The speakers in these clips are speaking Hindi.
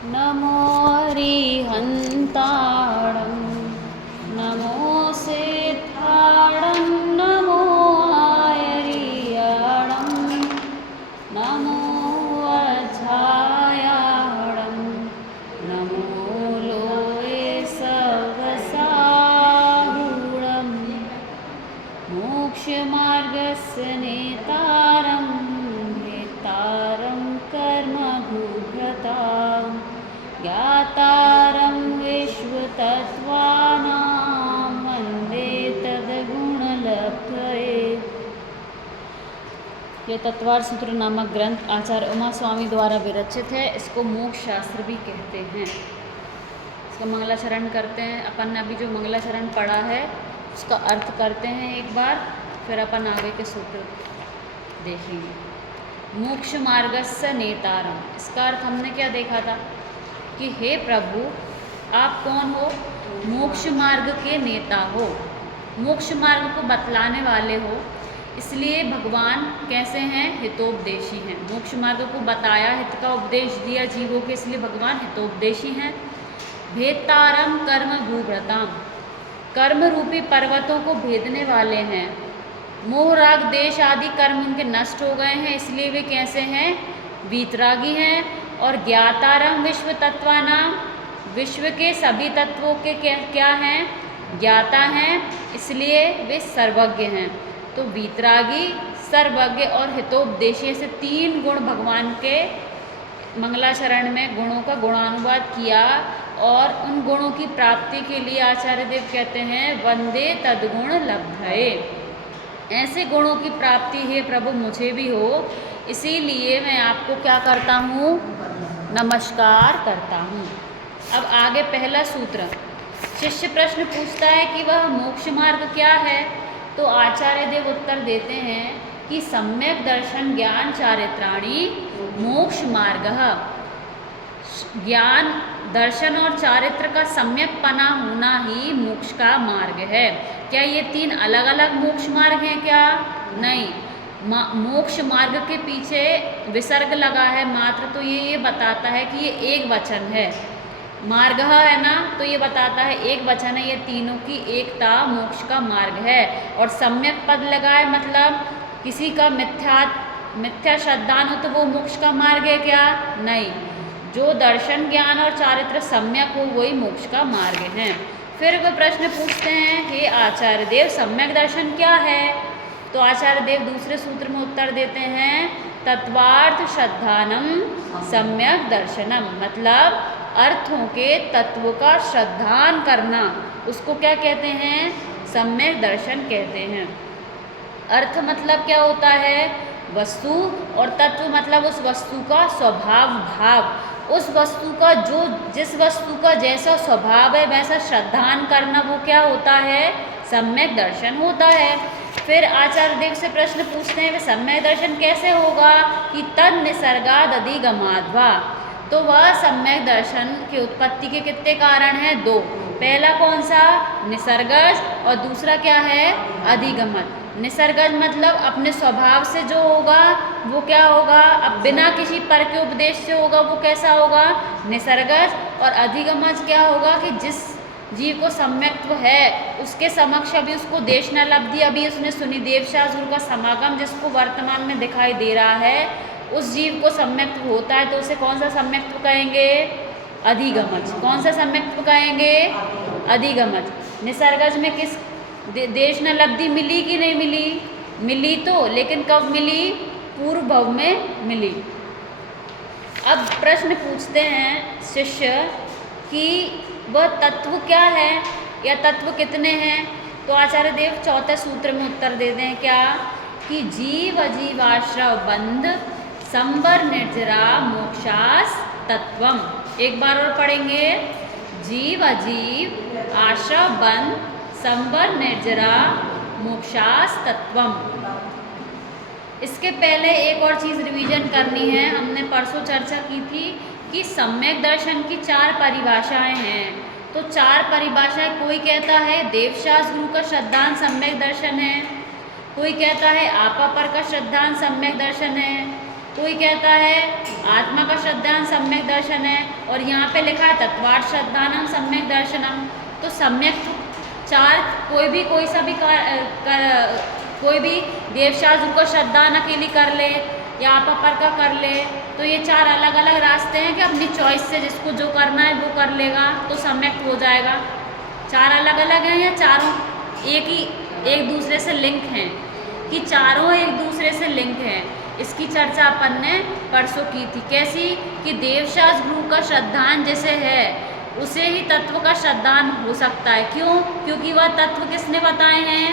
नमो अरिहन्ताणं नमो सिद्धाणं नमो आयर्याणं नमो अजायाणं नमो लोये सवसाहुणं मोक्षमार्गस्य नेतारं हेतारं कर्मभूभृतां ज्ञातारं विश्वतत्त्वानां वन्दे तद्गुणलब्धये। यह तत्वार सूत्र नामक ग्रंथ आचार्य उमा स्वामी द्वारा विरचित है। इसको मोक्ष शास्त्र भी कहते हैं। इसका मंगलाचरण करते हैं। अपन ने अभी जो मंगलाचरण पढ़ा है उसका अर्थ करते हैं एक बार, फिर अपन आगे के सूत्र देखेंगे। मोक्ष मार्गस्य नेतारम, इसका अर्थ हमने क्या देखा था कि हे प्रभु आप कौन हो? मोक्ष मार्ग के नेता हो, मोक्ष मार्ग को बतलाने वाले हो। इसलिए भगवान कैसे हैं? हितोपदेशी हैं। मोक्ष मार्ग को बताया, हित का उपदेश दिया जीवों के, इसलिए भगवान हितोपदेशी हैं। भेदतारम कर्म भूभृताम, कर्म रूपी पर्वतों को भेदने वाले हैं। मोह राग देश आदि कर्म उनके नष्ट हो गए हैं, इसलिए वे कैसे हैं? वीतरागी हैं। और ज्ञातारम विश्व तत्वानाम, विश्व के सभी तत्वों के क्या हैं? ज्ञाता हैं, इसलिए वे सर्वज्ञ हैं। तो वीतरागी, सर्वज्ञ और हितोपदेशी से तीन गुण भगवान के मंगलाचरण में गुणों का गुणानुवाद किया। और उन गुणों की प्राप्ति के लिए आचार्य देव कहते हैं वंदे तद्गुण लब्धये। ऐसे गुणों की प्राप्ति है प्रभु मुझे भी हो, इसीलिए मैं आपको क्या करता हूँ? नमस्कार करता हूँ। अब आगे पहला सूत्र। शिष्य प्रश्न पूछता है कि वह मोक्ष मार्ग क्या है? तो आचार्य देव उत्तर देते हैं कि सम्यक दर्शन ज्ञान चारित्राणि मोक्ष मार्गः। ज्ञान, दर्शन और चारित्र का सम्यक पना होना ही मोक्ष का मार्ग है। क्या ये तीन अलग अलग मोक्ष मार्ग हैं क्या? नहीं। मोक्ष मार्ग के पीछे विसर्ग लगा है मात्र, तो ये बताता है कि ये एक वचन है। मार्ग है ना, तो ये बताता है एक वचन है, ये तीनों की एकता मोक्ष का मार्ग है। और सम्यक पद लगा है मतलब किसी का मिथ्या श्रद्धान हो तो वो मोक्ष का मार्ग है क्या? नहीं। जो दर्शन ज्ञान और चारित्र सम्यक हो वही मोक्ष का मार्ग है। फिर वह प्रश्न पूछते हैं हे आचार्य देव सम्यक दर्शन क्या है? तो आचार्य देव दूसरे सूत्र में उत्तर देते हैं तत्वार्थ श्रद्धानम सम्यक दर्शनम, मतलब अर्थों के तत्व का श्रद्धान करना, उसको क्या कहते हैं? सम्यक दर्शन कहते हैं। अर्थ मतलब क्या होता है? वस्तु, और तत्व मतलब उस वस्तु का स्वभाव भाव। उस वस्तु का जिस वस्तु का जैसा स्वभाव है वैसा श्रद्धान करना, वो क्या होता है? सम्यक दर्शन होता है। फिर आचार्य देव से प्रश्न पूछते हैं वे सम्यक दर्शन कैसे होगा? कि तद निसर्गाद अधिगमाद्वा, तो वह सम्यक दर्शन की उत्पत्ति के कितने कारण हैं? दो। पहला कौन सा? निसर्गज, और दूसरा क्या है? अधिगमन। निसर्गज मतलब अपने स्वभाव से जो होगा वो क्या होगा? अब बिना किसी पर के उपदेश से होगा, वो कैसा होगा? निसर्गज। और अधिगमज क्या होगा? कि जिस जीव को सम्यक्त्व है उसके समक्ष अभी उसको देश न लब्धि अभी उसने सुनी, देवशास गुरु का समागम जिसको वर्तमान में दिखाई दे रहा है, उस जीव को सम्यक्त्व होता है तो उसे कौन सा सम्यक्त्व कहेंगे? अधिगमज। कौन सा सम्यक्त्व कहेंगे? अधिगमज। निसर्गज में किस देश न लब्धि मिली कि नहीं मिली? मिली तो, लेकिन कब मिली? पूर्व भव में मिली। अब प्रश्न पूछते हैं शिष्य कि वह तत्व क्या है या तत्व कितने हैं? तो आचार्य देव चौथे सूत्र में उत्तर देते हैं क्या? कि जीव अजीवाश्रव बंध संवर निर्जरा मोक्षास तत्वम। एक बार और पढ़ेंगे। जीव अजीव आश्रव बंध संवर निर्जरा मोक्षास तत्वम। इसके पहले एक और चीज़ रिवीजन करनी है। हमने परसों चर्चा की थी कि सम्यक दर्शन की 4 परिभाषाएं हैं। तो 4 परिभाषाएं, कोई कहता है देवशास गुरु का श्रद्धान सम्यक दर्शन है, कोई कहता है आपा पर का श्रद्धान सम्यक दर्शन है, कोई कहता है आत्मा का श्रद्धान सम्यक दर्शन है, और यहाँ पे लिखा है तत्वार्थ श्रद्धानम सम्यक दर्शनम। तो सम्यक चार कोई भी देवशास्त्र को श्रद्धान अकेली कर ले या पर का कर ले, तो ये चार अलग अलग रास्ते हैं कि अपनी चॉइस से जिसको जो करना है वो कर लेगा तो सम्यक हो जाएगा। चार अलग अलग हैं या चारों एक दूसरे से लिंक हैं, कि चारों एक दूसरे से लिंक हैं। इसकी चर्चा अपन ने परसों की थी। कैसी? कि देवशास्त्र गुरु का श्रद्धान जैसे है उसे ही तत्व का श्रद्धान हो सकता है। क्यों? क्योंकि वह तत्व किसने बताए हैं?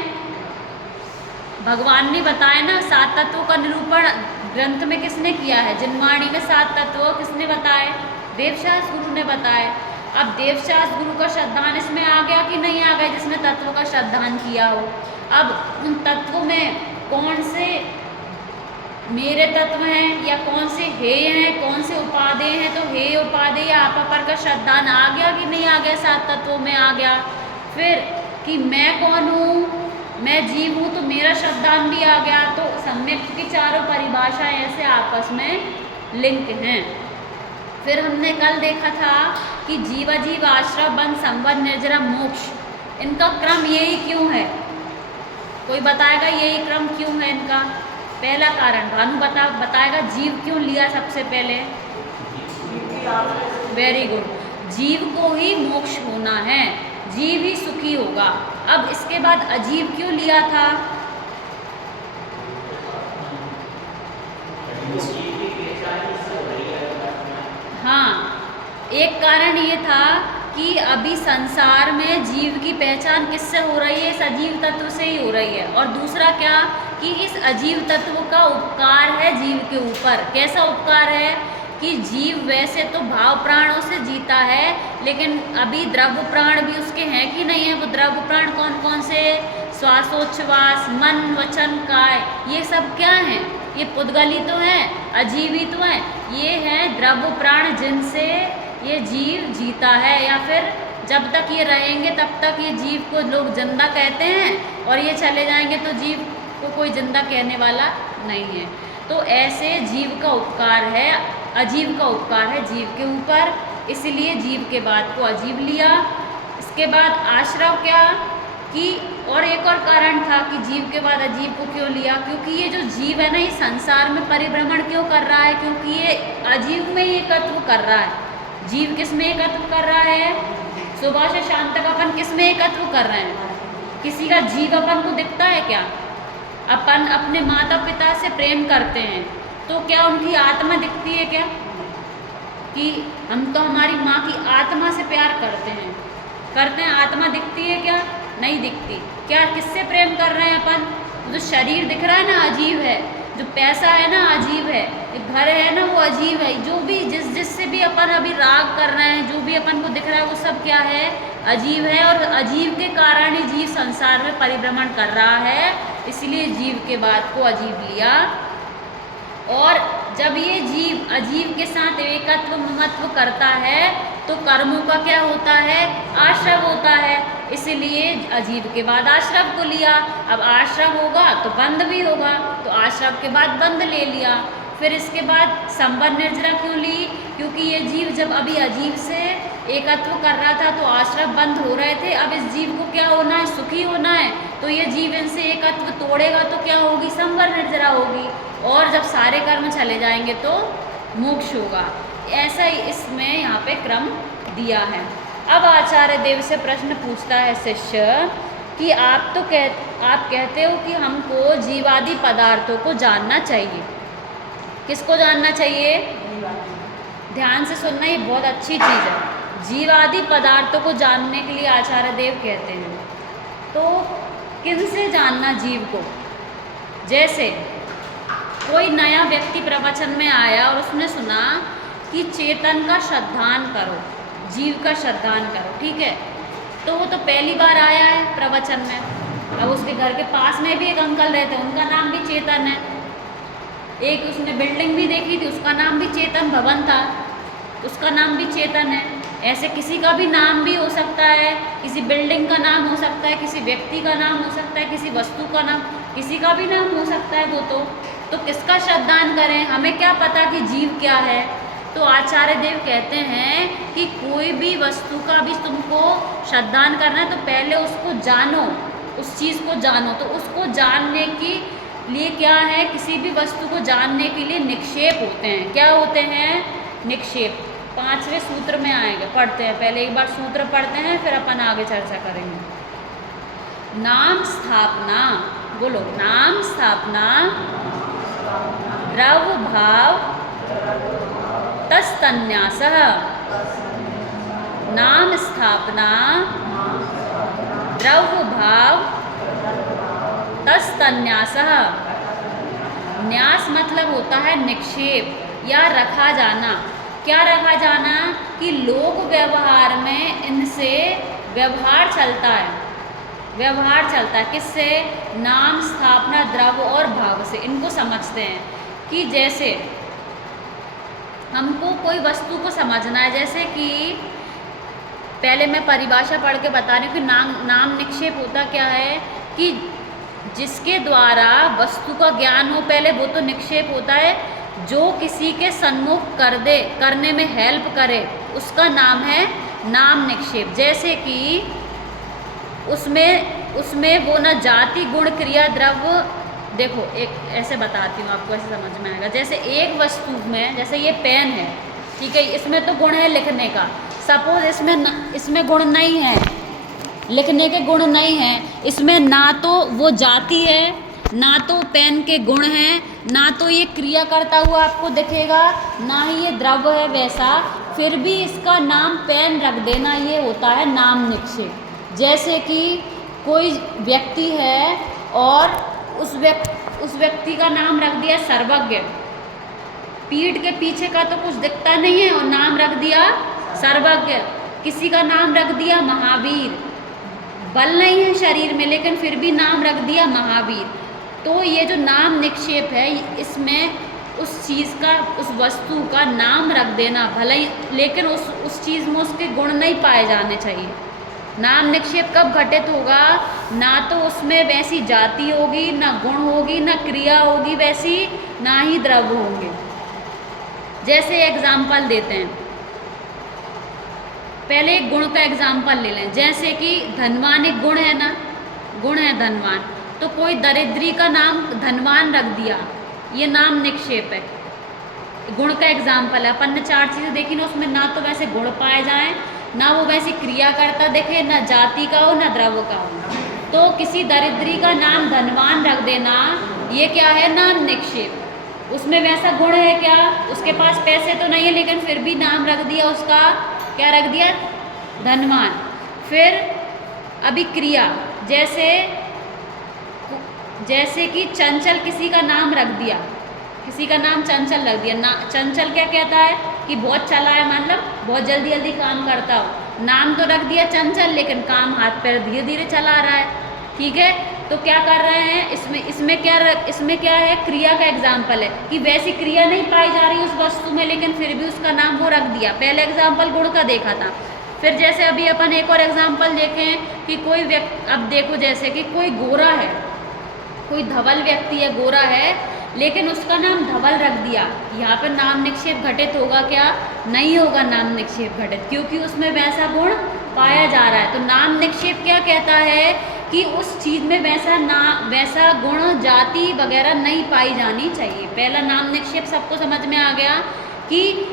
भगवान ने बताया ना। 7 तत्वों का निरूपण ग्रंथ में किसने किया है? जिनवाणी में 7 तत्व किसने बताए? देवशास्त्र गुरु ने बताए। अब देवशास्त्र गुरु का श्रद्धान इसमें आ गया कि नहीं आ गया, जिसने तत्व का श्रद्धान किया हो। अब उन तत्वों में कौन से मेरे तत्व हैं या कौन से हेय हैं, कौन से उपादेय हैं, तो हेय उपादेय या अपर का श्रद्धान आ गया कि नहीं आ गया? 7 तत्वों में आ गया। फिर कि मैं कौन हूँ? मैं जीव हूँ, तो मेरा श्रद्धान भी आ गया। तो सम्यक की चारों परिभाषाएं ऐसे आपस में लिंक हैं। फिर हमने कल देखा था कि जीव आश्रय बंध संबंध निर्जरा मोक्ष, इनका क्रम यही क्यों है? कोई बताएगा यही क्रम क्यों है इनका? पहला कारण भानु बताएगा जीव क्यों लिया सबसे पहले? Very good. जीव को ही मोक्ष होना है, जीव ही सुखी होगा। अब इसके बाद अजीव क्यों लिया था? हाँ, एक कारण ये था कि अभी संसार में जीव की पहचान किससे हो रही है? इस अजीव तत्व से ही हो रही है। और दूसरा क्या? कि इस अजीव तत्व का उपकार है जीव के ऊपर। कैसा उपकार है? कि जीव वैसे तो भाव प्राणों से जीता है, लेकिन अभी द्रव्य प्राण भी उसके हैं कि नहीं है? वो द्रव्य प्राण कौन कौन से? श्वासोच्छ्वास, मन, वचन, काय, ये सब क्या हैं? ये पुद्गली तो हैं, अजीवी तो हैं। ये हैं द्रव्य प्राण जिनसे ये जीव जीता है, या फिर जब तक ये रहेंगे तब तक ये जीव को लोग जिंदा कहते हैं, और ये चले जाएंगे तो जीव को कोई जिंदा कहने वाला नहीं है। तो ऐसे जीव का उपकार है, अजीव का उपकार है जीव के ऊपर, इसलिए जीव के बाद को अजीव लिया। इसके बाद आश्रव क्या? कि और एक और कारण था कि जीव के बाद अजीव को क्यों लिया? क्योंकि ये जो जीव है ना, ये संसार में परिभ्रमण क्यों कर रहा है? क्योंकि ये अजीव में ही एकत्व कर रहा है। जीव किस में एकत्व कर रहा है? सुबह से शाम तक अपन किस में एकत्व कर रहे हैं? किसी का जीव अपन को दिखता है क्या? अपन अपने माता पिता से प्रेम करते हैं, तो क्या उनकी आत्मा दिखती है क्या? कि हम तो हमारी माँ की आत्मा से प्यार करते हैं, आत्मा दिखती है क्या? नहीं दिखती। क्या किससे प्रेम कर रहे हैं अपन? जो शरीर दिख रहा है ना, अजीब है। जो पैसा है ना, अजीब है। घर है ना, वो अजीब है। जो भी जिससे भी अपन अभी राग कर रहे हैं, जो भी अपन को दिख रहा है, वो सब क्या है? अजीब है। और अजीब के कारण ही जीव संसार में परिभ्रमण कर रहा है, इसलिए जीव के बाद को अजीब लिया। और जब ये जीव अजीव के साथ एकत्व महत्व करता है, तो कर्मों का क्या होता है? आश्रव होता है, इसलिए अजीव के बाद आश्रव को लिया। अब आश्रव होगा तो बंध भी होगा, तो आश्रव के बाद बंध ले लिया। फिर इसके बाद संबंध निर्जरा क्यों ली? क्योंकि ये जीव जब अभी अजीव से एकत्व कर रहा था तो आश्रव बंद हो रहे थे। अब इस जीव को क्या होना है? सुखी होना है। तो ये जीव इनसे एकत्व तोड़ेगा तो क्या होगी? संबंध निर्जरा होगी। और जब सारे कर्म चले जाएंगे तो मोक्ष होगा। ऐसा ही इसमें यहाँ पे क्रम दिया है। अब आचार्य देव से प्रश्न पूछता है शिष्य कि आप कहते हो कि हमको जीवादि पदार्थों को जानना चाहिए। किसको जानना चाहिए? ध्यान से सुनना, ये बहुत अच्छी चीज़ है। जीवादि पदार्थों को जानने के लिए आचार्य देव कहते हैं, तो किनसे जानना जीव को? जैसे कोई नया व्यक्ति प्रवचन में आया और उसने सुना कि चेतन का श्रद्धान करो, जीव का श्रद्धान करो, ठीक है? तो वो तो पहली बार आया है प्रवचन में। अब उसके घर के पास में भी एक अंकल रहते हैं, उनका नाम भी चेतन है। एक उसने बिल्डिंग भी देखी थी, उसका नाम भी चेतन भवन था, उसका नाम भी चेतन है। ऐसे किसी का भी नाम भी हो सकता है, किसी बिल्डिंग का नाम हो सकता है, किसी व्यक्ति का नाम हो सकता है, किसी वस्तु का नाम, किसी का भी नाम हो सकता है। वो तो तो किसका श्रद्धान करें? हमें क्या पता कि जीव क्या है? तो आचार्य देव कहते हैं कि कोई भी वस्तु का भी तुमको श्रद्धान करना है तो पहले उसको जानो, उस चीज़ को जानो। तो उसको जानने के लिए क्या है, किसी भी वस्तु को जानने के लिए निक्षेप होते हैं। क्या होते हैं? निक्षेप। 5वें सूत्र में आएंगे, पढ़ते हैं। पहले एक बार सूत्र पढ़ते हैं, फिर अपन आगे चर्चा करेंगे। नाम स्थापना, बोलो, नाम स्थापना द्रव भाव तस्तन्यासः। नाम स्थापना द्रव भाव तस्तन्यासः। न्यास मतलब होता है निक्षेप या रखा जाना। क्या रखा जाना? कि लोक व्यवहार में इनसे व्यवहार चलता है, व्यवहार चलता है। किससे? नाम, स्थापना, द्रव्य और भाव से। इनको समझते हैं कि जैसे हमको कोई वस्तु को समझना है, जैसे कि पहले मैं परिभाषा पढ़ के बता रही हूँ कि नाम निक्षेप होता क्या है कि जिसके द्वारा वस्तु का ज्ञान हो, पहले वो तो निक्षेप होता है। जो किसी के सन्मुख करने में हेल्प करे उसका नाम है नाम निक्षेप। जैसे कि उसमें वो ना जाति, गुण, क्रिया, द्रव्य। देखो एक ऐसे बताती हूँ आपको, ऐसे समझ में आएगा। जैसे एक वस्तु में, जैसे ये पेन है, ठीक है, इसमें तो गुण है लिखने का। सपोज इसमें गुण नहीं है, लिखने के गुण नहीं हैं। इसमें ना तो वो जाति है, ना तो पेन के गुण हैं, ना तो ये क्रिया करता हुआ आपको दिखेगा, ना ही ये द्रव्य है वैसा, फिर भी इसका नाम पेन रख देना, ये होता है नाम निक्षेप। जैसे कि कोई व्यक्ति है और उस व्यक्ति का नाम रख दिया सर्वज्ञ। पीठ के पीछे का तो कुछ दिखता नहीं है और नाम रख दिया सर्वज्ञ। किसी का नाम रख दिया महावीर, बल नहीं है शरीर में लेकिन फिर भी नाम रख दिया महावीर। तो ये जो नाम निक्षेप है, इसमें उस चीज़ का, उस वस्तु का नाम रख देना, भले ही लेकिन उस चीज़ में उसके गुण नहीं पाए जाने चाहिए। नाम निक्षेप कब घटित होगा? ना तो उसमें वैसी जाति होगी, ना गुण होगी, ना क्रिया होगी वैसी, ना ही द्रव्य होंगे। जैसे एग्जाम्पल देते हैं, पहले एक गुण का एग्जाम्पल ले लें। जैसे कि धनवान एक गुण है ना, गुण है धनवान, तो कोई दरिद्री का नाम धनवान रख दिया, ये नाम निक्षेप है। गुण का एग्जाम्पल है। अपन ने 4 चीज़ें देखी ना, उसमें ना तो वैसे गुण पाए जाएं, ना वो वैसी क्रिया करता दिखे, ना जाति का हो, ना द्रव्य का हो। तो किसी दरिद्री का नाम धनवान रख देना, ये क्या है? नाम निक्षेप। उसमें वैसा गुण है क्या? उसके पास पैसे तो नहीं है लेकिन फिर भी नाम रख दिया उसका, क्या रख दिया? धनवान। फिर अभी क्रिया, जैसे कि चंचल, किसी का नाम रख दिया, किसी का नाम चंचल रख दिया ना। चंचल क्या कहता है? कि बहुत चला है, मतलब बहुत जल्दी जल्दी काम करता हो। नाम तो रख दिया चंचल लेकिन काम हाथ पैर धीरे धीरे चला रहा है, ठीक है। तो क्या कर रहे हैं इसमें क्या है? क्रिया का एग्जाम्पल है कि वैसी क्रिया नहीं पाई जा रही उस वस्तु में लेकिन फिर भी उसका नाम वो रख दिया। पहले एग्जाम्पल गुण का देखा था। फिर जैसे अभी अपन एक और एग्जाम्पल देखें कि कोई व्यक्ति, अब देखो जैसे कि कोई गोरा है, कोई धवल व्यक्ति है, गोरा है, लेकिन उसका नाम धवल रख दिया। यहाँ पर नाम निक्षेप घटित होगा क्या? नहीं होगा नाम निक्षेप घटित, क्योंकि उसमें वैसा गुण पाया जा रहा है। तो नाम निक्षेप क्या कहता है कि उस चीज़ में वैसा गुण, जाति वगैरह नहीं पाई जानी चाहिए। पहला नाम निक्षेप सबको समझ में आ गया कि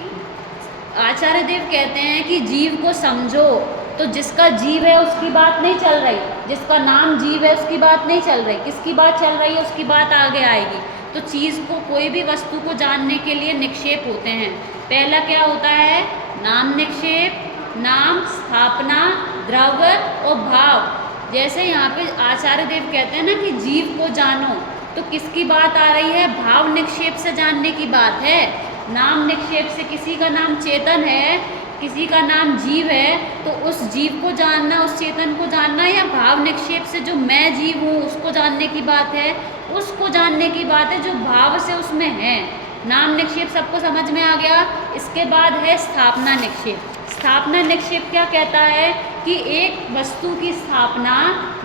आचार्य देव कहते हैं कि जीव को समझो, तो जिसका जीव है उसकी बात नहीं चल रही, जिसका नाम जीव है उसकी बात नहीं चल रही, किसकी बात चल रही है उसकी बात आगे आएगी। तो चीज़ को, कोई भी वस्तु को जानने के लिए निक्षेप होते हैं। पहला क्या होता है? नाम निक्षेप, नाम, स्थापना, द्रव्य और भाव। जैसे यहाँ पे आचार्य देव कहते हैं ना कि जीव को जानो, तो किसकी बात आ रही है? भाव निक्षेप से जानने की बात है। नाम निक्षेप से किसी का नाम चेतन है, किसी का नाम जीव है, तो उस जीव को जानना, उस चेतन को जानना, या भाव निक्षेप से जो मैं जीव हूँ उसको जानने की बात है, उसको जानने की बात है जो भाव से उसमें है। नाम निक्षेप सबको समझ में आ गया। इसके बाद है स्थापना निक्षेप। स्थापना निक्षेप क्या कहता है कि एक वस्तु की स्थापना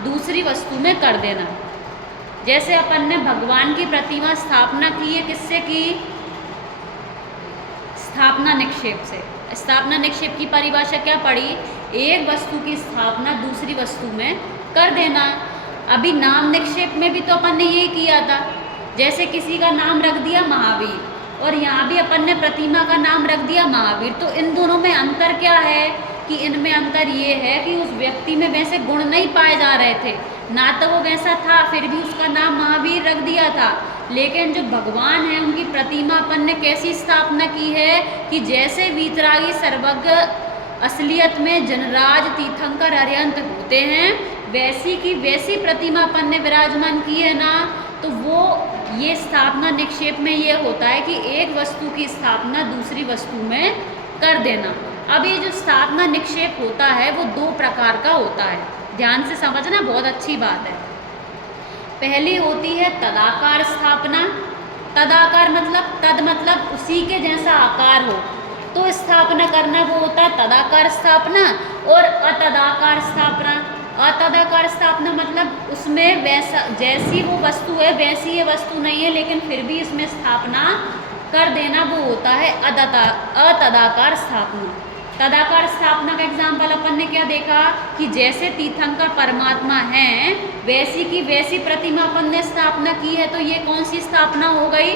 दूसरी वस्तु में कर देना। जैसे अपन ने भगवान की प्रतिमा स्थापना की है, किससे की? स्थापना निक्षेप से। स्थापना निक्षेप की परिभाषा क्या पड़ी? एक वस्तु की स्थापना दूसरी वस्तु में कर देना। अभी नाम निक्षेप में भी तो अपन ने यही किया था। जैसे किसी का नाम रख दिया महावीर, और यहाँ भी अपन ने प्रतिमा का नाम रख दिया महावीर। तो इन दोनों में अंतर क्या है? कि इनमें अंतर ये है कि उस व्यक्ति में वैसे गुण नहीं पाए जा रहे थे, ना तो वो वैसा था, फिर भी उसका नाम महावीर रख दिया था। लेकिन जो भगवान है उनकी प्रतिमा अपन ने कैसी स्थापना की है कि जैसे वीतरागी सर्वज्ञ असलियत में जनराज तीर्थंकर अरिहंत होते हैं, वैसी की वैसी प्रतिमा अपन ने विराजमान की है ना। तो वो ये स्थापना निक्षेप में ये होता है कि एक वस्तु की स्थापना दूसरी वस्तु में कर देना। अब ये जो स्थापना निक्षेप होता है वो दो प्रकार का होता है, ध्यान से समझना, बहुत अच्छी बात है। पहली होती है तदाकार स्थापना। तदाकार मतलब तद मतलब उसी के जैसा आकार हो तो स्थापना करना, वो होता है तदाकार स्थापना। और अतदाकार स्थापना, अतदाकार स्थापना मतलब उसमें वैसा जैसी वो वस्तु है वैसी ये वस्तु नहीं है, लेकिन फिर भी इसमें स्थापना कर देना, वो होता है अतदाकार स्थापना। तदाकार स्थापना का एग्जाम्पल अपन ने क्या देखा कि जैसे तीर्थंकर परमात्मा हैं वैसी की वैसी प्रतिमा अपन ने स्थापना की है, तो ये कौन सी स्थापना हो गई?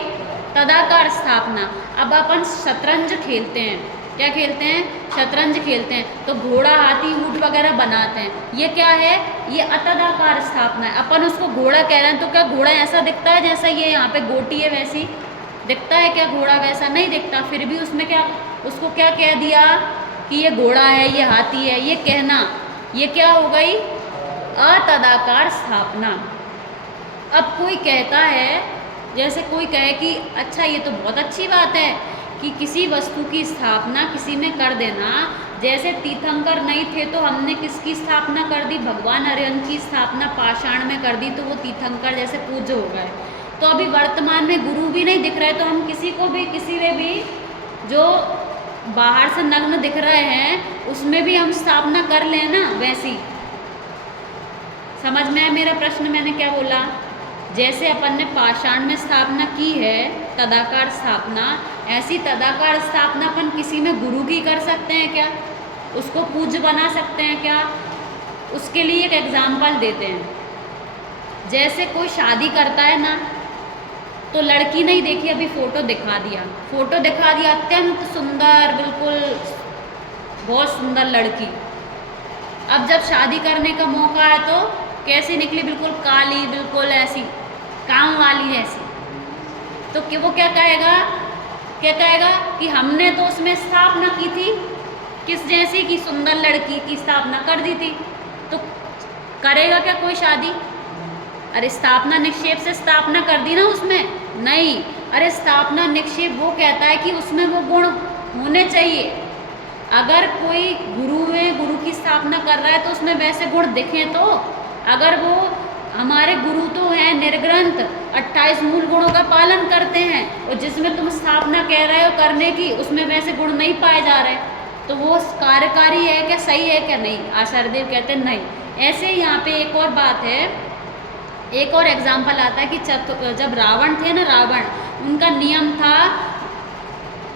तदाकार स्थापना। अब अपन शतरंज खेलते हैं, क्या खेलते हैं? शतरंज खेलते हैं, तो घोड़ा हाथी ऊंट वगैरह बनाते हैं, ये क्या है? ये अतदाकार स्थापना है। अपन उसको घोड़ा कह रहे हैं, तो क्या घोड़ा ऐसा दिखता है जैसा ये यहाँ पे गोटी है वैसी दिखता है क्या घोड़ा? वैसा नहीं दिखता। फिर भी उसमें क्या, उसको क्या कह दिया कि ये घोड़ा है, ये हाथी है, ये कहना, ये क्या हो गई? अतदाकार स्थापना। अब कोई कहता है, जैसे कोई कहे कि अच्छा ये तो बहुत अच्छी बात है कि किसी वस्तु की स्थापना किसी में कर देना। जैसे तीर्थंकर नहीं थे तो हमने किसकी स्थापना कर दी? भगवान अरिहंत की स्थापना पाषाण में कर दी, तो वो तीर्थंकर जैसे पूज्य हो गए। तो अभी वर्तमान में गुरु भी नहीं दिख रहे, तो हम किसी को भी, किसी में भी जो बाहर से नग्न दिख रहे हैं उसमें भी हम स्थापना कर लेना वैसी। समझ में है मेरा प्रश्न? मैंने क्या बोला? जैसे अपन ने पाषाण में स्थापना की है तदाकार स्थापना, ऐसी तदाकार स्थापना अपन किसी में गुरु की कर सकते हैं क्या? उसको पूज्य बना सकते हैं क्या? उसके लिए एक एग्जाम्पल देते हैं। जैसे कोई शादी करता है ना, तो लड़की नहीं देखी, अभी फ़ोटो दिखा दिया, फ़ोटो दिखा दिया, अत्यंत सुंदर, बिल्कुल बहुत सुंदर लड़की। अब जब शादी करने का मौका है तो कैसी निकली? बिल्कुल काली, बिल्कुल ऐसी काम वाली ऐसी। तो कि वो क्या कहेगा? क्या कहेगा कि हमने तो उसमें स्थापना की थी किस जैसी की सुंदर लड़की की स्थापना कर दी थी। तो करेगा क्या कोई शादी? अरे स्थापना निक्षेप से स्थापना कर दी ना उसमें, नहीं। अरे स्थापना निक्षेप वो कहता है कि उसमें वो गुण होने चाहिए। अगर कोई गुरु में गुरु की स्थापना कर रहा है तो उसमें वैसे गुण दिखें। तो अगर वो हमारे गुरु तो हैं निर्ग्रंथ, 28 मूल गुणों का पालन करते हैं, और जिसमें तुम स्थापना कह रहे हो करने की उसमें वैसे गुण नहीं पाए जा रहे, तो वो कार्यकारी है क्या? सही है क्या? नहीं। आचार्यदेव कहते हैं नहीं। ऐसे ही यहाँ पे एक और बात है, एक और एग्जाम्पल आता है कि जब रावण थे ना, रावण, उनका नियम था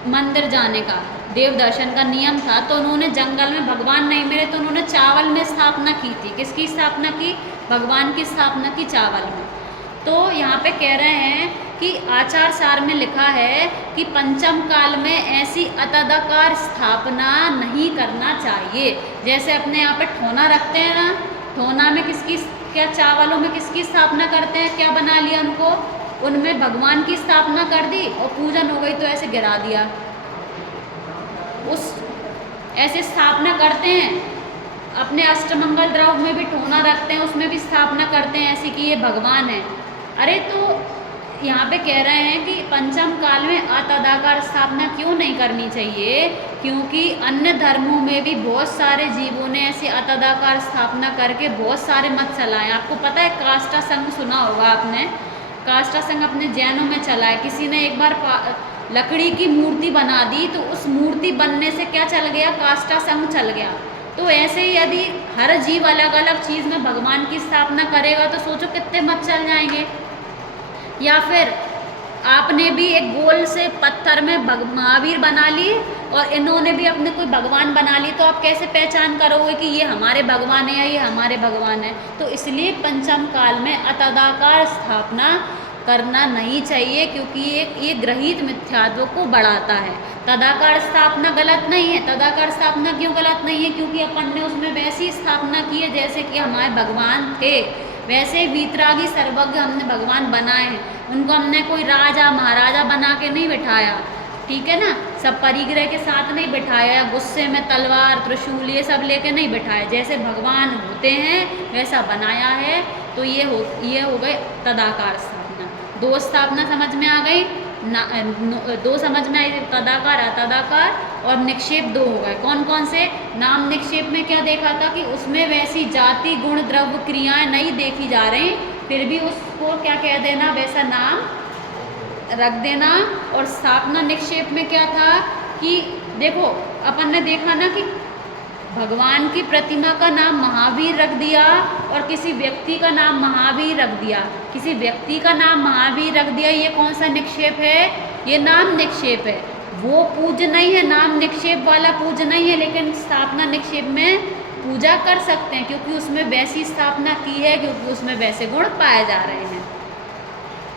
मंदिर जाने का, देव दर्शन का नियम था। तो उन्होंने जंगल में, भगवान नहीं मिले तो उन्होंने चावल में स्थापना की थी। किसकी स्थापना की? भगवान की स्थापना की चावल में। तो यहाँ पे कह रहे हैं कि आचार सार में लिखा है कि पंचम काल में ऐसी अतदाकार स्थापना नहीं करना चाहिए। जैसे अपने यहाँ पे ठोना रखते हैं ना, ठोना में किसकी, क्या चावलों में किसकी स्थापना करते हैं? क्या बना लिया उनको? उनमें भगवान की स्थापना कर दी और पूजन हो गई तो ऐसे गिरा दिया। उस ऐसे स्थापना करते हैं। अपने अष्टमंगल द्रव्य में भी ठोना रखते हैं, उसमें भी स्थापना करते हैं ऐसी कि ये भगवान है। अरे तो यहाँ पे कह रहे हैं कि पंचम काल में अतदाकार स्थापना क्यों नहीं करनी चाहिए? क्योंकि अन्य धर्मों में भी बहुत सारे जीवों ने ऐसी अतदाकार स्थापना करके बहुत सारे मत चलाए। आपको पता है काष्ठा संघ सुना होगा आपने, काष्ठा संघ अपने जैनों में चला है। किसी ने एक बार लकड़ी की मूर्ति बना दी तो उस मूर्ति बनने से क्या चल गया? काष्ठा संघ चल गया। तो ऐसे ही यदि हर जीव अलग अलग चीज़ में भगवान की स्थापना करेगा तो सोचो कितने मत चल जाएंगे। या फिर आपने भी एक गोल से पत्थर में महावीर बना लिए और इन्होंने भी अपने कोई भगवान बना ली, तो आप कैसे पहचान करोगे कि ये हमारे भगवान है या ये हमारे भगवान है? तो इसलिए पंचम काल में अतदाकार स्थापना करना नहीं चाहिए, क्योंकि ये गृहीत मिथ्यात्व को बढ़ाता है। तदाकार स्थापना गलत नहीं है। तदाकार स्थापना क्यों गलत नहीं है? क्योंकि अपन ने उसमें वैसी स्थापना की है जैसे कि हमारे भगवान थे, वैसे वीतरागी सर्वज्ञ हमने भगवान बनाए हैं। उनको हमने कोई राजा महाराजा बना के नहीं बिठाया, ठीक है ना, सब परिग्रह के साथ नहीं बिठाया, गुस्से में तलवार त्रिशूल ये सब लेके नहीं बिठाया, जैसे भगवान होते हैं वैसा बनाया है। तो ये हो गए तदाकार स्थापना। दो स्थापना समझ में आ गई ना, दो समझ में आई, तदाकार अतदाकार और निक्षेप दो हो गए। कौन कौन से? नाम निक्षेप में क्या देखा था कि उसमें वैसी जाति गुण द्रव्य क्रियाएं नहीं देखी जा रही, फिर भी उसको क्या कह देना, वैसा नाम रख देना। और स्थापना निक्षेप में क्या था कि देखो अपन ने देखा ना कि भगवान की प्रतिमा का नाम महावीर रख दिया और किसी व्यक्ति का नाम महावीर रख दिया, किसी व्यक्ति का नाम महावीर रख दिया, ये कौन सा निक्षेप है? ये नाम निक्षेप है। वो पूज्य नहीं है, नाम निक्षेप वाला पूज्य नहीं है, लेकिन स्थापना निक्षेप में पूजा कर सकते हैं क्योंकि उसमें वैसी स्थापना की है, क्योंकि उसमें वैसे गुण पाए जा रहे हैं।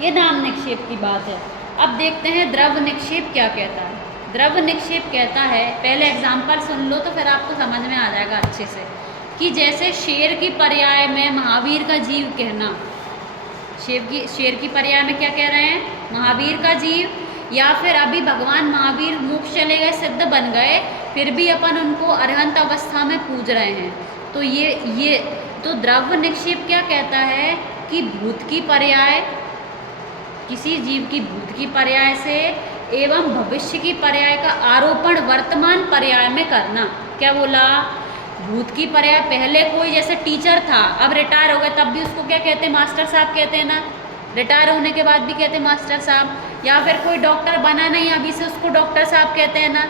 ये नाम निक्षेप की बात है। अब देखते हैं द्रव्य निक्षेप क्या कहता है। द्रव्य निक्षेप कहता है, पहले एग्जाम्पल सुन लो तो फिर आपको समझ में आ जाएगा अच्छे से, कि जैसे शेर की पर्याय में महावीर का जीव कहना, शेर की पर्याय में क्या कह रहे हैं? महावीर का जीव। या फिर अभी भगवान महावीर मोक्ष चले गए, सिद्ध बन गए, फिर भी अपन उनको अरहंत अवस्था में पूज रहे हैं। तो ये तो द्रव्य निक्षेप क्या कहता है कि भूत की पर्याय, किसी जीव की भूत की पर्याय से एवं भविष्य की पर्याय का आरोपण वर्तमान पर्याय में करना। क्या बोला? भूत की पर्याय, पहले कोई जैसे टीचर था, अब रिटायर हो गए, तब भी उसको क्या कहते हैं? मास्टर साहब कहते हैं ना, रिटायर होने के बाद भी कहते हैं मास्टर साहब। या फिर कोई डॉक्टर बना नहीं, अभी से उसको डॉक्टर साहब कहते हैं ना।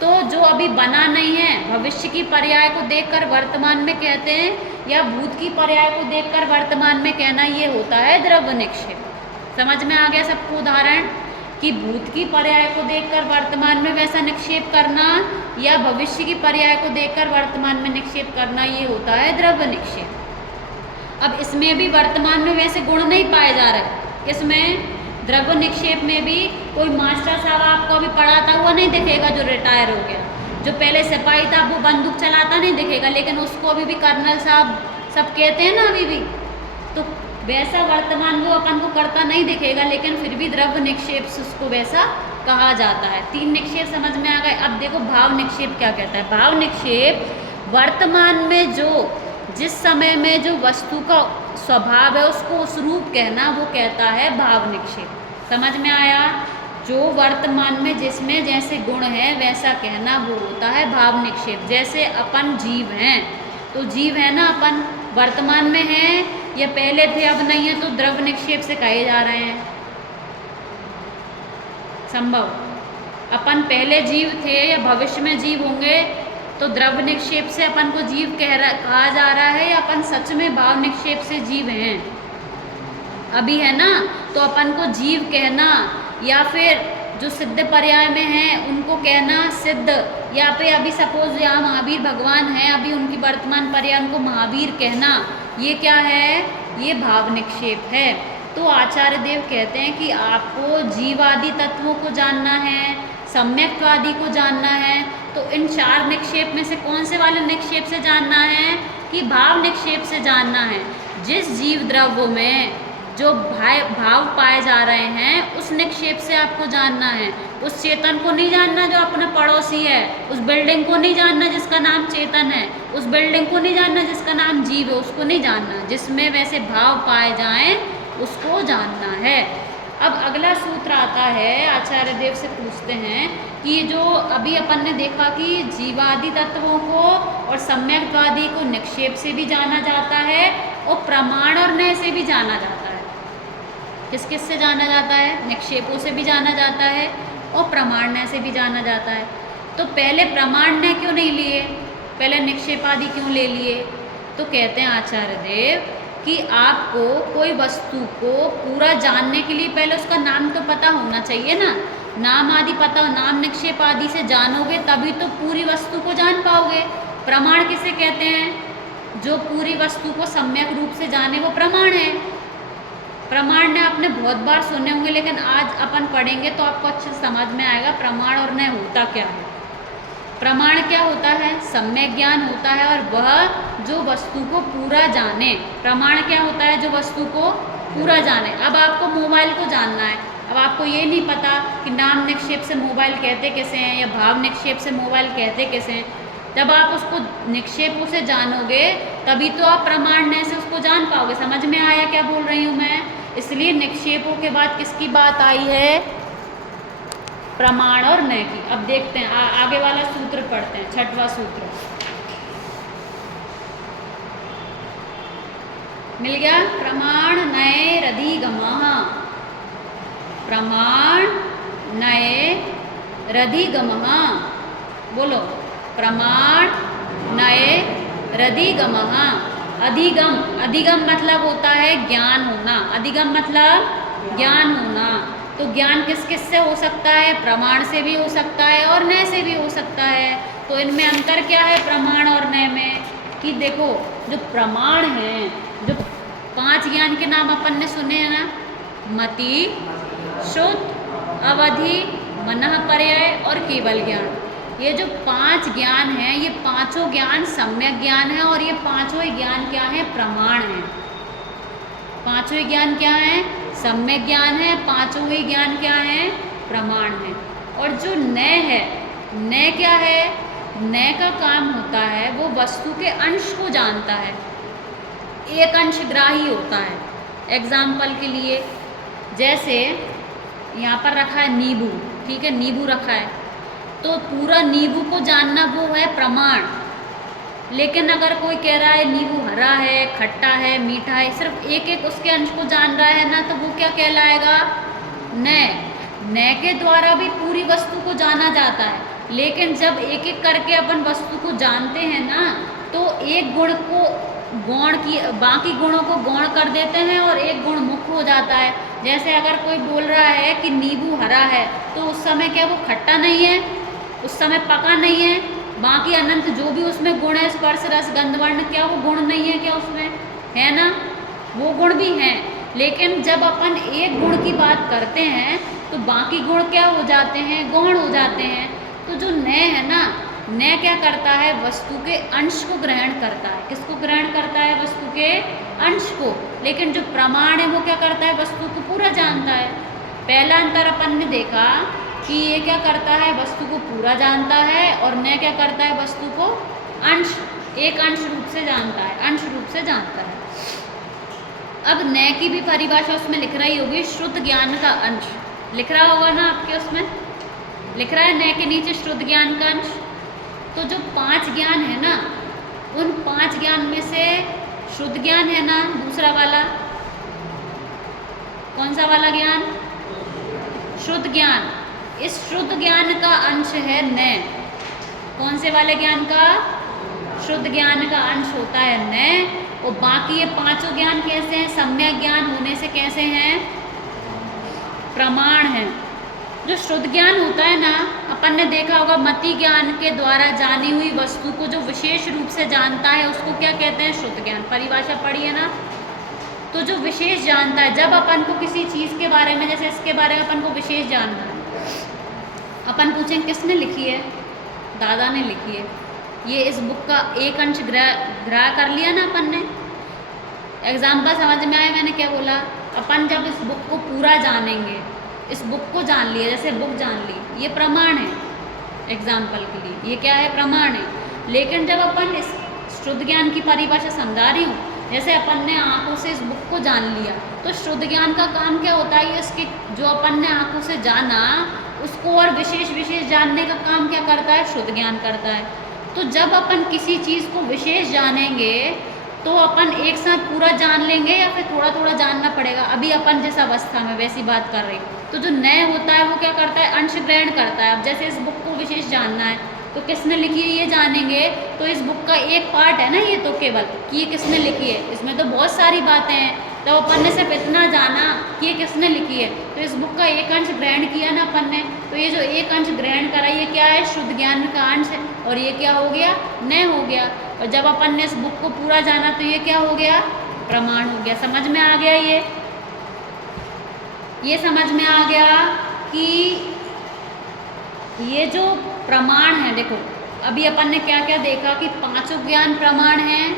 तो जो अभी बना नहीं है, भविष्य की पर्याय को देखकर वर्तमान में कहते हैं, या भूत की पर्याय को देखकर वर्तमान में कहना, ये होता है द्रव्य निक्षेप। समझ में आ गया सबको उदाहरण कि भूत की पर्याय को देखकर वर्तमान में वैसा निक्षेप करना या भविष्य की पर्याय को देखकर वर्तमान में निक्षेप करना, ये होता है द्रव्य निक्षेप। अब इसमें भी वर्तमान में वैसे गुण नहीं पाए जा रहे। इसमें द्रव्य निक्षेप में भी कोई मास्टर साहब आपको अभी पढ़ाता हुआ नहीं दिखेगा जो रिटायर हो गया, जो पहले सिपाही था वो बंदूक चलाता नहीं दिखेगा, लेकिन उसको अभी भी कर्नल साहब सब कहते हैं ना अभी भी। तो वैसा वर्तमान वो अपन को करता नहीं दिखेगा, लेकिन फिर भी द्रव्य निक्षेप से उसको वैसा कहा जाता है। तीन निक्षेप समझ में आ गए। अब देखो भाव निक्षेप क्या कहता है। भाव निक्षेप वर्तमान में जो जिस समय में जो वस्तु का स्वभाव है उसको उस रूप कहना, वो कहता है भाव निक्षेप। समझ में आया? जो वर्तमान में जिसमें जैसे गुण है वैसा कहना, वो होता है भाव निक्षेप। जैसे अपन जीव हैं, तो जीव है ना, अपन वर्तमान में हैं या पहले थे अब नहीं है, तो द्रव्य निक्षेप से कहे जा रहे हैं। संभव अपन पहले जीव थे या भविष्य में जीव होंगे, तो द्रव्य निक्षेप से अपन को जीव कहा जा रहा है, या अपन सच में भाव निक्षेप से जीव हैं अभी, है ना। तो अपन को जीव कहना, या फिर जो सिद्ध पर्याय में हैं उनको कहना सिद्ध, या फिर अभी सपोज यहाँ महावीर भगवान हैं, अभी उनकी वर्तमान पर्याय उनको महावीर कहना, ये क्या है? ये भाव निक्षेप है। तो आचार्य देव कहते हैं कि आपको जीवादि तत्वों को जानना है, सम्यक्त्वादि को जानना है, तो इन चार निक्षेप में से कौन से वाले निक्षेप से जानना है? कि भाव निक्षेप से जानना है। जिस जीव द्रव्य में जो भाव पाए जा रहे हैं उस निक्षेप से आपको जानना है। उस चेतन को नहीं जानना जो अपना पड़ोसी है, उस बिल्डिंग को नहीं जानना जिसका नाम चेतन है, उस बिल्डिंग को नहीं जानना जिसका नाम जीव है, उसको नहीं जानना। जिसमें वैसे भाव पाए जाएं उसको जानना है। अब अगला सूत्र आता है, आचार्य देव से पूछते हैं कि जो अभी अपन ने देखा कि जीवादि तत्वों को और सम्यक्त्वादि को निक्षेप से भी जाना जाता है और प्रमाण और नय से भी जाना जाता है। किस किस से जाना जाता है? निक्षेपों से भी जाना जाता है और प्रमाणनय से भी जाना जाता है। तो पहले प्रमाणनय क्यों नहीं लिए, पहले निक्षेप आदि क्यों ले लिए? तो कहते हैं आचार्य देव कि आपको कोई वस्तु को पूरा जानने के लिए पहले उसका नाम तो पता होना चाहिए ना। नाम आदि पता, नाम निक्षेप आदि से जानोगे तभी तो पूरी वस्तु को जान पाओगे। प्रमाण किसे कहते हैं? जो पूरी वस्तु को सम्यक रूप से जाने वो प्रमाण है। प्रमाण ने आपने बहुत बार सुने होंगे, लेकिन आज अपन पढ़ेंगे तो आपको अच्छे समझ में आएगा प्रमाण और न्याय होता क्या है। प्रमाण क्या होता है? सम्यक ज्ञान होता है और वह जो वस्तु को पूरा जाने। प्रमाण क्या होता है? जो वस्तु को पूरा जाने। अब आपको मोबाइल को जानना है, अब आपको ये नहीं पता कि नाम निक्षेप से मोबाइल कहते कैसे हैं या भाव निक्षेप से मोबाइल कहते कैसे हैं। जब आप उसको निक्षेपों से जानोगे तभी तो आप प्रमाण से उसको जान पाओगे। समझ में आया क्या बोल रही हूँ मैं? इसलिए निक्षेपों के बाद किसकी बात आई है? प्रमाण और न्याय की। अब देखते हैं आगे वाला सूत्र पढ़ते हैं, छठवां सूत्र मिल गया। प्रमाण न्याय रधिगमः। प्रमाण न्याय रधिगमः। बोलो, प्रमाण न्याय रधिगमः। अधिगम, अधिगम मतलब होता है ज्ञान होना। अधिगम मतलब ज्ञान होना। तो ज्ञान किस किस से हो सकता है? प्रमाण से भी हो सकता है और न्याय से भी हो सकता है। तो इनमें अंतर क्या है प्रमाण और न्याय में? कि देखो, जो प्रमाण हैं, जो 5 ज्ञान के नाम अपन ने सुने हैं ना, मति, श्रुत, अवधि, मनः पर्याय और केवल ज्ञान। ये जो 5 ज्ञान हैं, ये पांचों ज्ञान सम्यक ज्ञान है और ये पांचों ही ज्ञान क्या है? प्रमाण है। पांचों ही ज्ञान क्या है? सम्यक ज्ञान है। पांचों ही ज्ञान क्या है? प्रमाण है। और जो न्याय है, न्याय क्या है? न्याय का काम होता है वो वस्तु के अंश को जानता है। एक अंश ग्राही होता है। एग्जाम्पल के लिए जैसे यहाँ पर रखा है नींबू, ठीक है, नींबू रखा है तो पूरा नींबू को जानना वो है प्रमाण। लेकिन अगर कोई कह रहा है नींबू हरा है, खट्टा है, मीठा है, सिर्फ एक एक उसके अंश को जान रहा है ना, तो वो क्या कहलाएगा? न्याय। न्याय के द्वारा भी पूरी वस्तु को जाना जाता है, लेकिन जब एक एक करके अपन वस्तु को जानते हैं ना, तो एक गुण को गौण की, बाकी गुणों को गौण कर देते हैं और एक गुण मुख्य हो जाता है। जैसे अगर कोई बोल रहा है कि नींबू हरा है, तो उस समय क्या वो खट्टा नहीं है? उस समय पका नहीं है? बाकी अनंत जो भी उसमें गुण है, स्पर्श रस गंध वर्ण, क्या वो गुण नहीं है? क्या उसमें है ना? वो गुण भी हैं। लेकिन जब अपन एक गुण की बात करते हैं तो बाकी गुण क्या हो जाते हैं? गौण हो जाते हैं। तो जो न्याय है ना, न्याय क्या करता है? वस्तु के अंश को ग्रहण करता है। किसको ग्रहण करता है? वस्तु के अंश को। लेकिन जो प्रमाण है वो क्या करता है? वस्तु को पूरा जानता है। पहला अंतर अपन ने देखा कि ये क्या करता है? वस्तु को पूरा जानता है और न्याय क्या करता है? वस्तु को अंश, एक अंश रूप से जानता है, अंश रूप से जानता है। अब न्याय की भी परिभाषा उसमें लिख रही होगी, शुद्ध ज्ञान का अंश। लिख रहा होगा ना आपके उसमें, लिख रहा है न्याय के नीचे शुद्ध ज्ञान का अंश। तो जो 5 ज्ञान है ना, उन 5 ज्ञान में से शुद्ध ज्ञान है ना, दूसरा वाला कौन सा वाला ज्ञान? शुद्ध ज्ञान। इस शुद्ध ज्ञान का अंश है न्याय। कौन से वाले ज्ञान का? शुद्ध ज्ञान का अंश होता है न्याय। और बाकी ये पांचों ज्ञान कैसे हैं? सम्यक ज्ञान होने से कैसे हैं? प्रमाण है। जो शुद्ध ज्ञान होता है ना, अपन ने देखा होगा मति ज्ञान के द्वारा जानी हुई वस्तु को जो विशेष रूप से जानता है उसको क्या कहते हैं? शुद्ध ज्ञान। परिभाषा पढ़ी है ना? तो जो विशेष जानता है, जब अपन को किसी चीज़ के बारे में, जैसे इसके बारे में अपन को विशेष जानना है, अपन पूछें किसने लिखी है? दादा ने लिखी है। ये इस बुक का एक अंश ग्रह कर लिया ना अपन ने। एग्जाम्पल समझ में आया मैंने क्या बोला? अपन जब इस बुक को पूरा जानेंगे, इस बुक को जान लिया, जैसे बुक जान ली, ये प्रमाण है। एग्जाम्पल के लिए ये क्या है? प्रमाण है। लेकिन जब अपन इस शुद्ध ज्ञान की परिभाषा समझा रही हूँ, जैसे अपन ने आँखों से इस बुक को जान लिया, तो शुद्ध ज्ञान का काम क्या होता है? इसकी जो अपन ने आँखों से जाना, उसको और विशेष जानने का काम क्या करता है? शुद्ध ज्ञान करता है। तो जब अपन किसी चीज़ को विशेष जानेंगे तो अपन एक साथ पूरा जान लेंगे या फिर थोड़ा थोड़ा जानना पड़ेगा? अभी अपन जिस अवस्था में वैसी बात कर रही। तो जो न्याय होता है वो क्या करता है? अंश ग्रहण करता है। अब जैसे इस बुक को विशेष जानना है तो किसने लिखी है ये जानेंगे। तो इस बुक का एक पार्ट है ना ये, तो केवल कि ये किसने लिखी है, इसमें तो बहुत सारी बातें हैं, तो अपन ने सिर्फ इतना जाना कि ये किसने लिखी है। तो इस बुक का एक अंश ग्रहण किया ना अपन ने, तो ये जो एक अंश ग्रहण करा ये क्या है, शुद्ध ज्ञान का अंश है, और ये क्या हो गया, न हो गया। और जब अपन ने इस बुक को पूरा जाना तो ये क्या हो गया, प्रमाण हो गया। समझ में आ गया ये समझ में आ गया कि ये जो प्रमाण है, देखो अभी अपन ने क्या क्या देखा कि पांचों ज्ञान प्रमाण हैं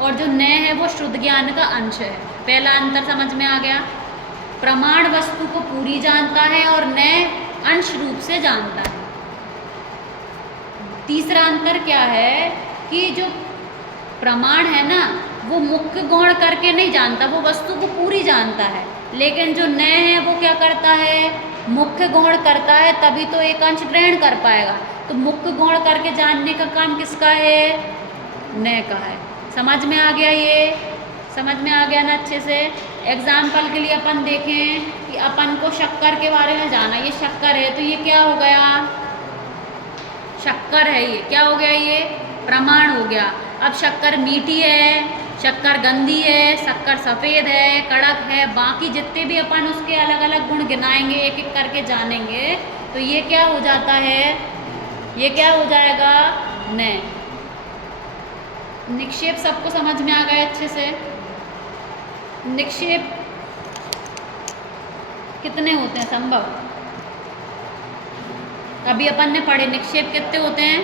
और जो न है वो शुद्ध ज्ञान का अंश है। पहला अंतर समझ में आ गया, प्रमाण वस्तु को पूरी जानता है और न अंश रूप से जानता है। तीसरा अंतर क्या है कि जो प्रमाण है ना वो मुख्य गौण करके नहीं जानता, वो वस्तु को पूरी जानता है, लेकिन जो न है वो क्या करता है, मुख्य गौण करता है, तभी तो एक अंश ग्रहण कर पाएगा। तो मुख्य गौण करके जानने का काम किसका है, न का है। समझ में आ गया, ये समझ में आ गया ना अच्छे से। एग्जाम्पल के लिए अपन देखें कि अपन को शक्कर के बारे में जाना, ये शक्कर है तो ये क्या हो गया, शक्कर है, ये क्या हो गया, ये प्रमाण हो गया। अब शक्कर मीठी है, शक्कर गंदी है, शक्कर सफ़ेद है, कड़क है, बाकी जितने भी अपन उसके अलग अलग गुण गिनाएंगे, एक एक करके जानेंगे, तो ये क्या हो जाता है, ये क्या हो जाएगा, न। निक्षेप सबको समझ में आ गया अच्छे से। निक्षेप कितने होते हैं संभव, अभी अपन ने पढ़े निक्षेप कितने होते हैं,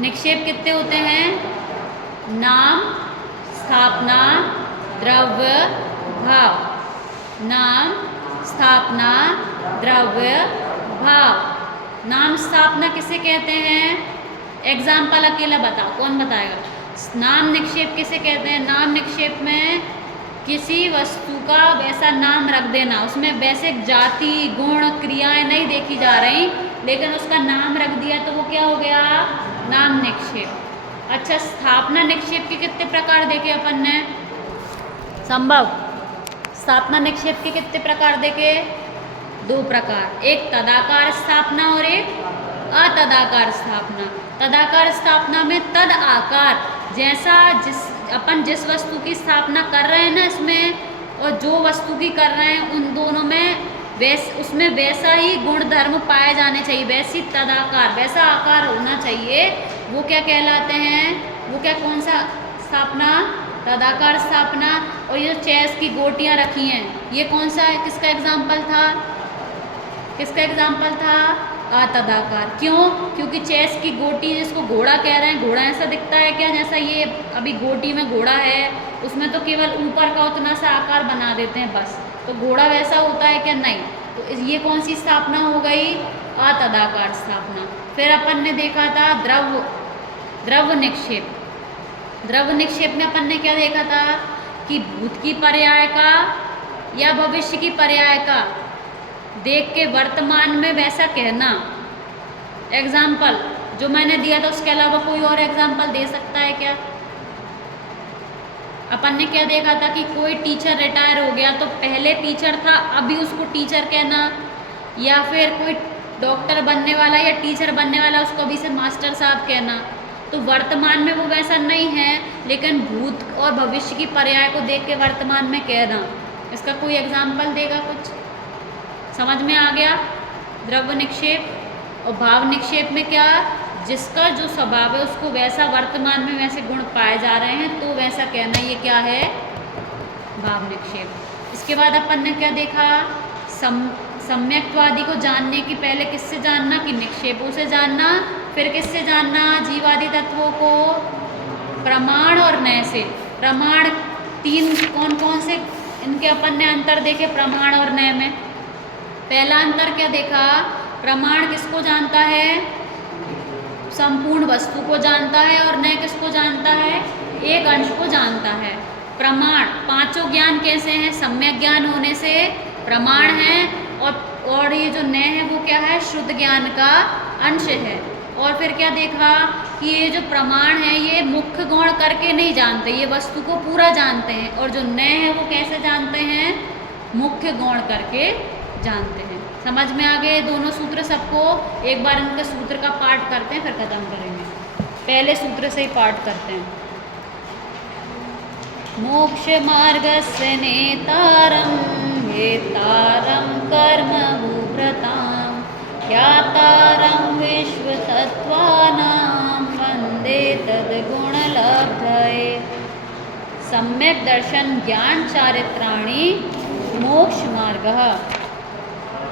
निक्षेप कितने होते हैं, नाम, स्थापना, द्रव्य, भाव। नाम, स्थापना, द्रव्य, भाव। नाम स्थापना किसे कहते हैं, एग्जाम्पल अकेला बताओ, कौन बताएगा। नाम निक्षेप किसे कहते हैं, नाम निक्षेप में किसी वस्तु का वैसा नाम रख देना, उसमें वैसे जाति गुण क्रियाएं नहीं देखी जा रही, लेकिन उसका नाम रख दिया तो वो क्या हो गया, नाम निक्षेप। अच्छा, स्थापना निक्षेप के कितने प्रकार देखे अपन ने, संभव स्थापना निक्षेप के कितने प्रकार देखे, दो प्रकार, एक तदाकार स्थापना और एक अतदाकार स्थापना। तदाकार स्थापना में तद आकार, जैसा अपन जिस वस्तु की स्थापना कर रहे हैं ना इसमें, और जो वस्तु की कर रहे हैं उन दोनों में उसमें वैसा ही गुण धर्म पाए जाने चाहिए, वैसी तदाकार, वैसा आकार होना चाहिए। वो क्या कहलाते हैं, वो क्या, कौन सा स्थापना, तदाकार स्थापना। और ये चेस की गोटियां रखी हैं, ये कौन सा है, किसका एग्जाम्पल था, किसका एग्जाम्पल था, अतदाकार। क्यों, क्योंकि चेस की गोटी जिसको घोड़ा कह रहे हैं, घोड़ा ऐसा दिखता है क्या, जैसा ये अभी गोटी में घोड़ा है, उसमें तो केवल ऊपर का उतना सा आकार बना देते हैं बस, तो घोड़ा वैसा होता है क्या, नहीं। तो ये कौन सी स्थापना हो गई, अतदाकार स्थापना। फिर अपन ने देखा था द्रव्य निक्षेप। द्रव्य निक्षेप में अपन ने क्या देखा था कि भूत की पर्याय का या भविष्य की पर्याय का देख के वर्तमान में वैसा कहना। एग्जाम्पल जो मैंने दिया था उसके अलावा कोई और एग्जाम्पल दे सकता है क्या। अपन ने क्या देखा था कि कोई टीचर रिटायर हो गया तो पहले टीचर था अभी उसको टीचर कहना, या फिर कोई डॉक्टर बनने वाला या टीचर बनने वाला उसको अभी से मास्टर साहब कहना। तो वर्तमान में वो वैसा नहीं है, लेकिन भूत और भविष्य की पर्याय को देख के वर्तमान में कहना। इसका कोई एग्जाम्पल देगा कुछ, समझ में आ गया। द्रव्य निक्षेप और भाव निक्षेप में क्या, जिसका जो स्वभाव है उसको वैसा वर्तमान में वैसे गुण पाए जा रहे हैं तो वैसा कहना, ये क्या है, भाव निक्षेप। इसके बाद अपन ने क्या देखा, सम्यक्तवादी को जानने की पहले किससे जानना, कि निक्षेपों से जानना, फिर किससे जानना, जीवादि तत्वों को प्रमाण और नय से। प्रमाण तीन कौन कौन से, इनके अपन ने अंतर देखे प्रमाण और नय में। पहला अंतर क्या देखा, प्रमाण किसको जानता है, संपूर्ण वस्तु को जानता है, और नय किसको जानता है, एक अंश को जानता है। प्रमाण पांचों ज्ञान कैसे हैं, सम्यक ज्ञान होने से प्रमाण है, और ये जो नय है वो क्या है, शुद्ध ज्ञान का अंश है। और फिर क्या देखा कि ये जो प्रमाण है ये मुख्य गौण करके नहीं जानते, ये वस्तु को पूरा जानते हैं, और जो नय है वो कैसे जानते हैं, मुख्य गौण करके जानते हैं। समझ में आ गए दोनों सूत्र सबको? एक बार इनके सूत्र का पाठ करते हैं फिर खत्म करेंगे। पहले सूत्र से ही पाठ करते हैं। मोक्ष मार्गस्य नेतारं वेत्तारं कर्मभूभृतां ज्ञातारं विश्वतत्त्वानां वन्दे तद्गुणलब्धये। सम्यक् दर्शन ज्ञान चारित्राणि मोक्ष मार्गः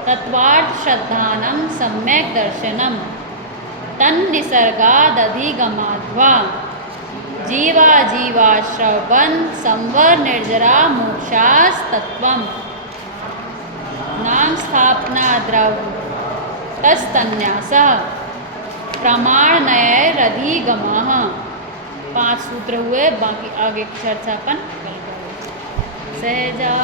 तत्वार्थ श्रद्धानं सम्यक् दर्शनम् तन्निसर्गादधिगमाध्वा जीवा जीवाश्रवन् संवर निर्जरा मोक्षास्तत्वम् नाम स्थापना द्रवतस्तन्यासः प्रमाणनयैरधिगमः। 5 सूत्र हुए, बाकी आगे की चर्चा अपन कल करेंगे। सहजा